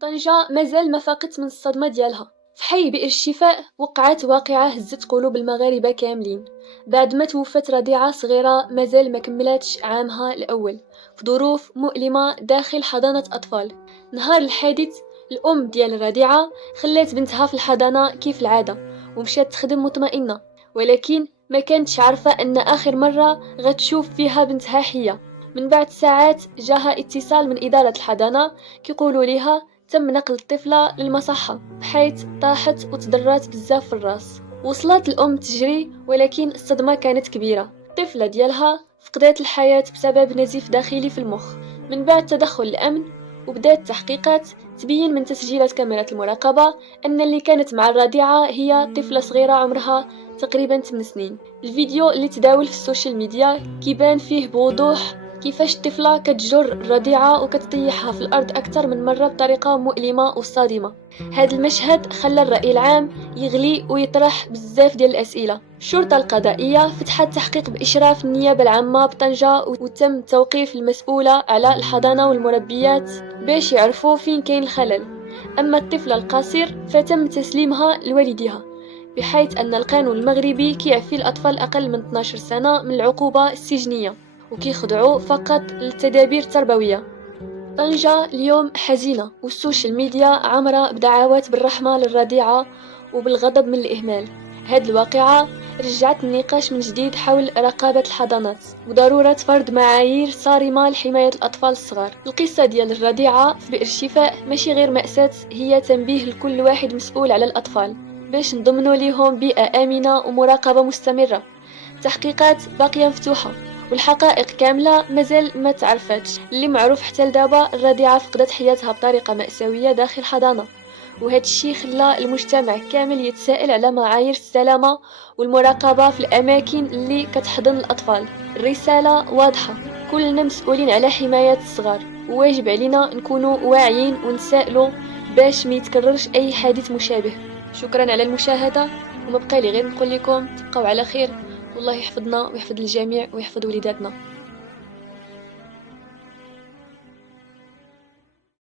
طنجة مازال ما فاقت من الصدمة ديالها. في حي بئر الشفاء وقعت واقعة هزت قلوب المغاربة كاملين بعد ما توفت رضيعة صغيرة مازال ما كملاتش عامها الأول في ظروف مؤلمة داخل حضانة أطفال. نهار الحادث الأم ديال الرضيعة خلات بنتها في الحضانة كيف العادة ومشات تخدم مطمئنة، ولكن ما كانتش عارفة أن آخر مرة غتشوف فيها بنتها حية. من بعد ساعات جاها اتصال من إدارة الحضانة كيقولوا ليها تم نقل الطفلة للمصحة بحيث طاحت وتضررت بزاف في الراس. وصلت الأم تجري ولكن الصدمة كانت كبيرة، الطفلة ديالها فقدت الحياة بسبب نزيف داخلي في المخ. من بعد تدخل الأمن وبدات التحقيقات تبين من تسجيلات كاميرات المراقبة أن اللي كانت مع الرضيعة هي طفلة صغيرة عمرها تقريبا 8 سنين. الفيديو اللي تداول في السوشيال ميديا كيبان فيه بوضوح كيفاش الطفلة كتجر الرضيعة وكتطيحها في الأرض أكثر من مرة بطريقة مؤلمة وصادمة. هذا المشهد خلى الرأي العام يغلي ويطرح بزاف ديال الأسئلة. الشرطة القضائية فتحت تحقيق بإشراف النيابة العامة بطنجة وتم توقيف المسؤولة على الحضانة والمربيات باش يعرفوا فين كاين الخلل. أما الطفلة القصير فتم تسليمها لوالدها، بحيث أن القانون المغربي كيعفي الأطفال أقل من 12 سنة من العقوبة السجنية وكيخضعوا فقط للتدابير التربوية. طنجة اليوم حزينة والسوشيال ميديا عامرة بدعوات بالرحمة للرضيعة وبالغضب من الإهمال. هذه الواقعة رجعت النقاش من جديد حول رقابة الحضانات وضرورة فرض معايير صارمة لحماية الأطفال الصغار. القصة ديال الرضيعة في بئر الشفاء ماشي غير مأساة، هي تنبيه لكل واحد مسؤول على الأطفال باش نضمنوا ليهم بيئة آمنة ومراقبة مستمرة. التحقيقات باقية مفتوحة والحقائق كاملة مازال ما تعرفتش. اللي معروف حتى لدابا الرضيعة فقدت حياتها بطريقة مأساوية داخل حضانة، وهذا الشيء خلى المجتمع كامل يتساءل على معايير السلامة والمراقبة في الأماكن اللي كتحضن الأطفال. الرسالة واضحة، كلنا مسؤولين على حماية الصغار وواجب علينا نكونوا واعيين ونسائلوا باش ما يتكررش أي حادث مشابه. شكرا على المشاهدة، وما بقى لي غير نقول لكم تبقوا على خير والله يحفظنا ويحفظ الجميع ويحفظ وليداتنا.